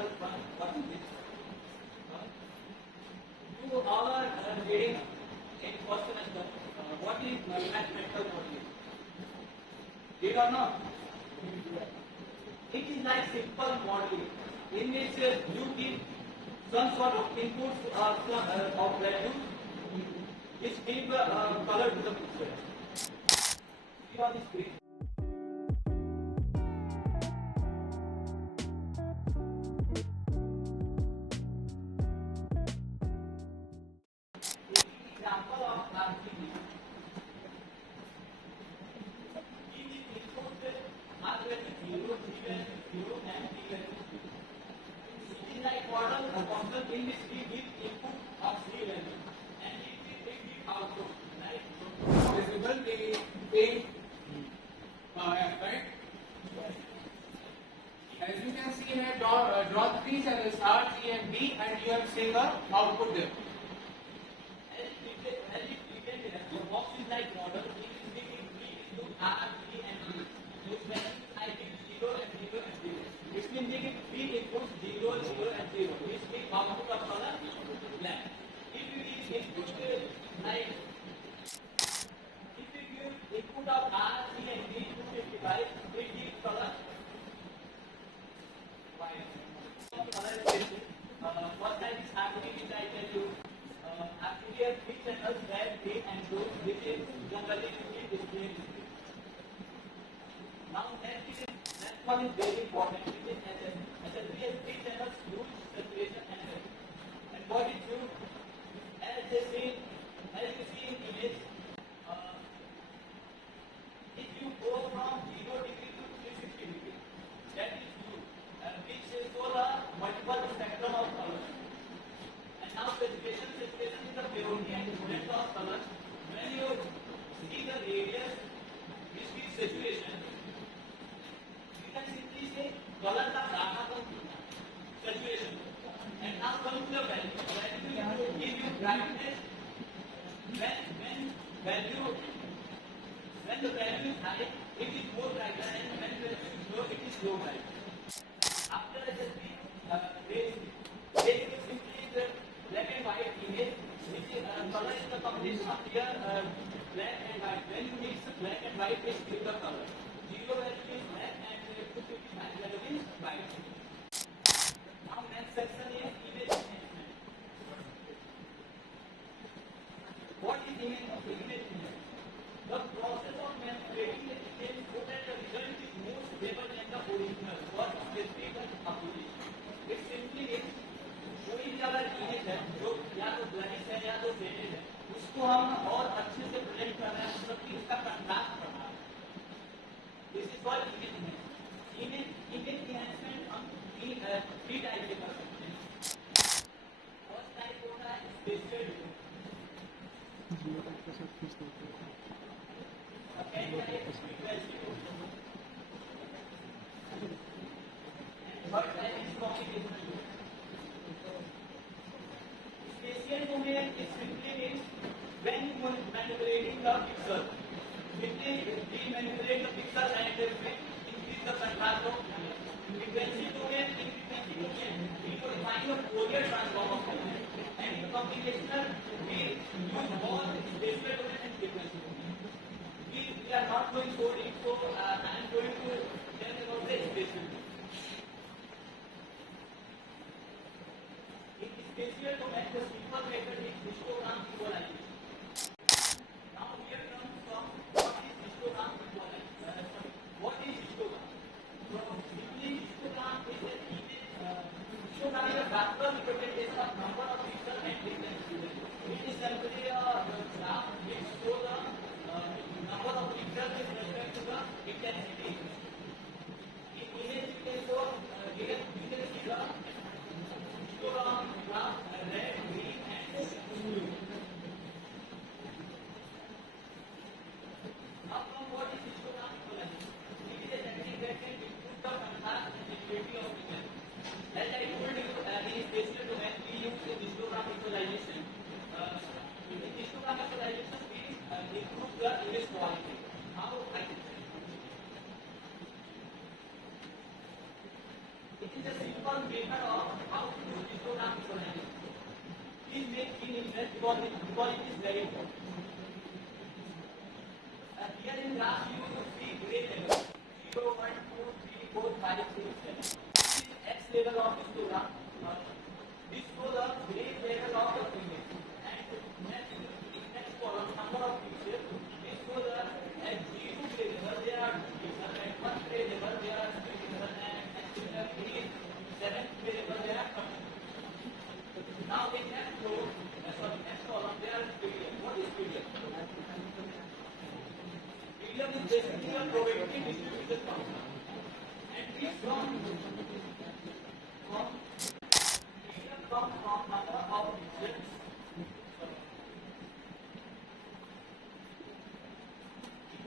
what is this? You all are reading in first semester. What is mathematical modeling? Did or not? It is like simple modeling in which you give some sort of inputs or some of values which give color to the picture. See on the screen. Example of RGB. In the input, R value 0, G value 0, and D value 0. It is like model a function in which we give input of C value and it will take the output. Right? Visible in F, right? As you can see here, draw three channels R, G, and D, and you have seen the output there. The box is like model, we will take it into R, G, and D. Those values I give 0 and 0 and 0. Which means they give 3 inputs 0, 0 and 0. Which means output of color black. If you give input like if you give input of R, G, and D 255, it gives color white. Color spaces. What type is happening which I tell you. Actually, there are 3 channels red, green, and blue, which is generally displayed. Now, next one is very important, which is SS. SS we have 3 channels, blue, saturation, and red. And what is blue? As you see in image, if you go from 0 degree to 360 degree, that is blue, which shows the multiple spectrum of colors. And now saturation is the purity and difference of colors. When you see the radius which is saturation, you can simply say color का दाना कौन सा saturation. And now come to the value. Value will give you brightness when the value is high, it is more brighter, and when the value is low, it is low bright. After this, simply the black and white image, which is color is the combination of here black and white. When you mix black and white, it gives the color. 0 value is black and 255 value is white. Now next section is image enhancement. What is image enhancement? The process of manipulating the image so that the result is more stable than the original for specific application. It simply means कोई भी अगर image है जो या तो black है या तो फेडेड है, उसको हम और अच्छे से प्रेजेंट कर रहे हैं, मतलब कि उसका कंट्रास्ट बढ़ा रहे हैं. This is called image enhancement. हम 3 टाइप के कर सकते हैं. फर्स्ट टाइप होता है spatial difference. Second type frequency difference. Third type is combinational difference. Spatial domain is simply means when you are manipulating the pixel. Simply we manipulate the pixel and increase the contrast of image. Frequency domain, in frequency domain, we define the Fourier transform of image. And in computational, we use both spatial domain and frequency domain. We are not going so deep, so I am going to tell about the spatial domain. Spatial domain, the simple method is histogram equalization. Now here comes from what is histogram equalization. What is histogram? So simply histogram is an image. Histogram is a graphical representation of number of pixels and frequency. It is simply a graph which shows the number of pixels with respect to the intensity. In image you can show here you can see the histogram graph red, green and blue. Now from what is histogram equalization? It is a technique that can improve the contrast and stability of image. As I told you, in spatial domain we use the histogram equalization. In histogram equalization we improve the image quality. How I can say? It is a simple method of how to do histogram equalization. Please make keen interest because it is very important. Here in graph you will see gray level 0, 1, 2, 3, 4, 5, 6, 7. This is X level of histogram. This shows the gray level of the image. And next column number of pixels. This shows the at 0 gray level there are 2 pixels. At 1 gray level there are 3 pixels. And similarly 7 gray level there are 30. Now in next column there are period. What is period? Period is basically a probability distribution function. And it comes from number of pixels.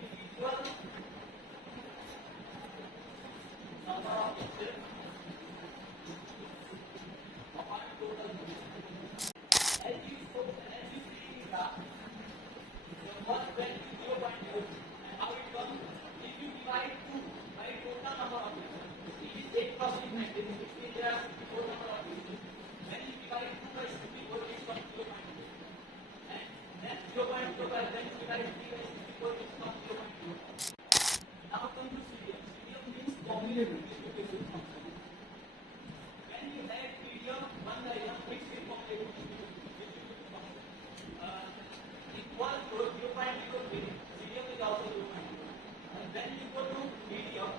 Individual number of pixels upon total pixels. As you see in graph, the first value is 0.02. And how it comes? If you divide 2 by total number of pixels, it is 8 plus 6, 19. It means there are 64 number of pixels. When you divide 2 by 64, it comes 0.2. And then 0.2 by then you divide 3 by 64, it comes 0.2. Now come to CDM. CDM means combinatorial distribution function. When you add medium, 1 by 1, it is combinatorial distribution function. Equal to 0.03. CDM is also 0.2. And when you go to medium,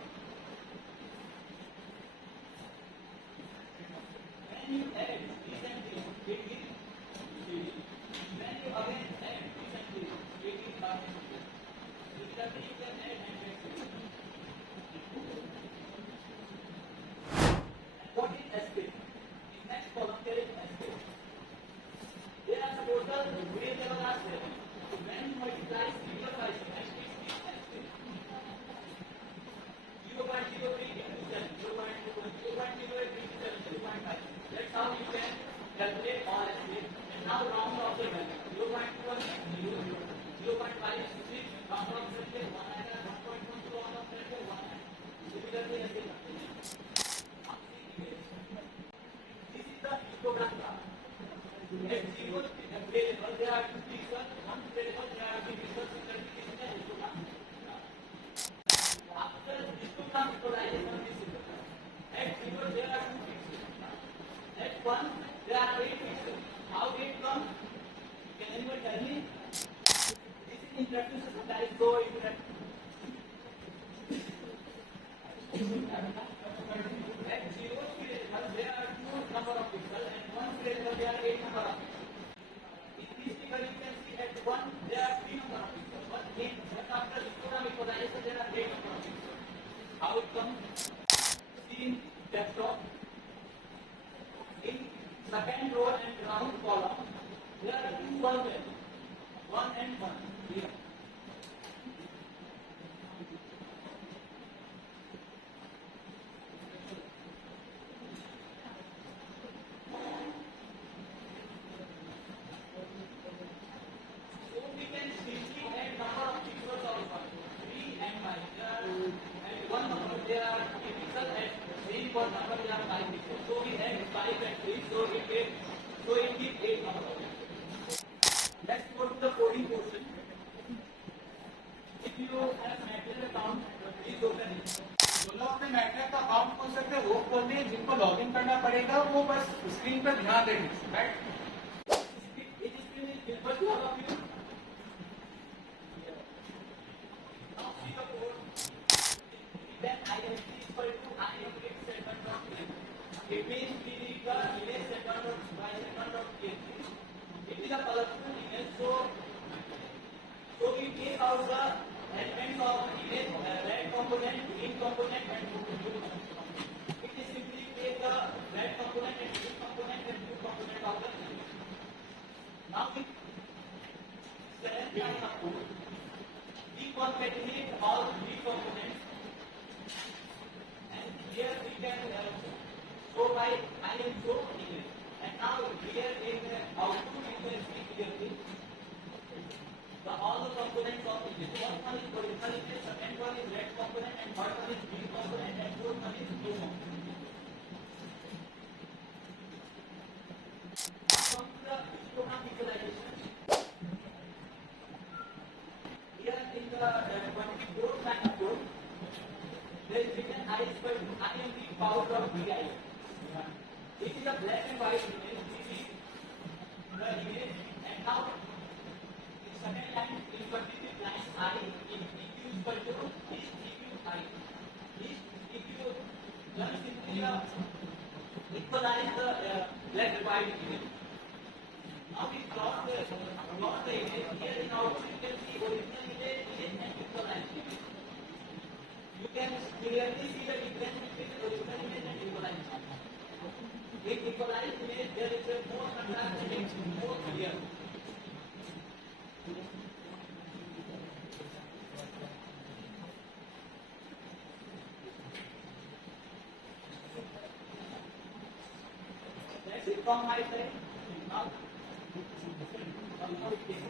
when you add this and this, it is CDM. When you again add this and this, it is again CDM. Similarly, you can add and get CDM. And what is escape? In next column there is escape. There are total gray level are 7. So when you multiply CDM by 7, it is escape. 0.03 into 7, 0.08 into 7, 0.5. That's how you can calculate all escape. And now round off the value. 0.21 is 0, 0.5 is 6, round off the value 1, and 1.1 to round off the value 1. Similarly, escape. This is the histogram graph. At 0 gray level there are 2 pixels, 1 gray level there are 3 pixels. Similarly, this is the histogram graph. After histogram equalization, this is at 0 there are 2 pixels. At 1 there are 8 pixels. How it comes? Can anyone tell me? This is interactive system that is so interactive. At 0 gray level there are 2 number of pixels, and 1 gray level there are 8 number of pixels. In this figure you can see at 1 there are 3 number of pixels, but after histogram equalization there are 8 number of pixels. How it comes? See in desktop. In second row and round column, there are 2 values, 1 and 1 here. So we can simply add number of pixels of 3 and 5. And 1 number there are 3 pixels, and same for number there are 5 pixels. So we add 5 and 3, so it gives 8 number of pixels. Let's go to the coding portion. If you have MATLAB account, please open it. जो लोग अपने MATLAB का account खोल सकते हैं वो खोल दें, जिनको लॉगिन करना पड़ेगा वो बस स्क्रीन पर ध्यान दें, right? It is visible to all of you. Now see the code. Then IMC is equal to IMX segment of K. It means we need the image segment of by segment of K. It is a colorful image, so we take out the elements of image, red component, green component, and blue component. It is simply take the red component and green component and blue component of the image. Now we select line of code. We concatenate all three components, and here we can show by show image. And now here in output we can see clearly all the components of image. First one is original image, second one is red component, and third one is green component, and fourth one is blue component. of VI. This is a black and white image. This is the image, and now in certain line, in particular line I, in EQ is equal to this EQ I. This EQ just simply equalize the black and white image. Now we plot the image. Here in output you can see original image and equalized image. You can clearly see the difference between the original image and equalized image. In equalized image there is a more contrast and it's more clear. That's it from my side. Now, one more thing.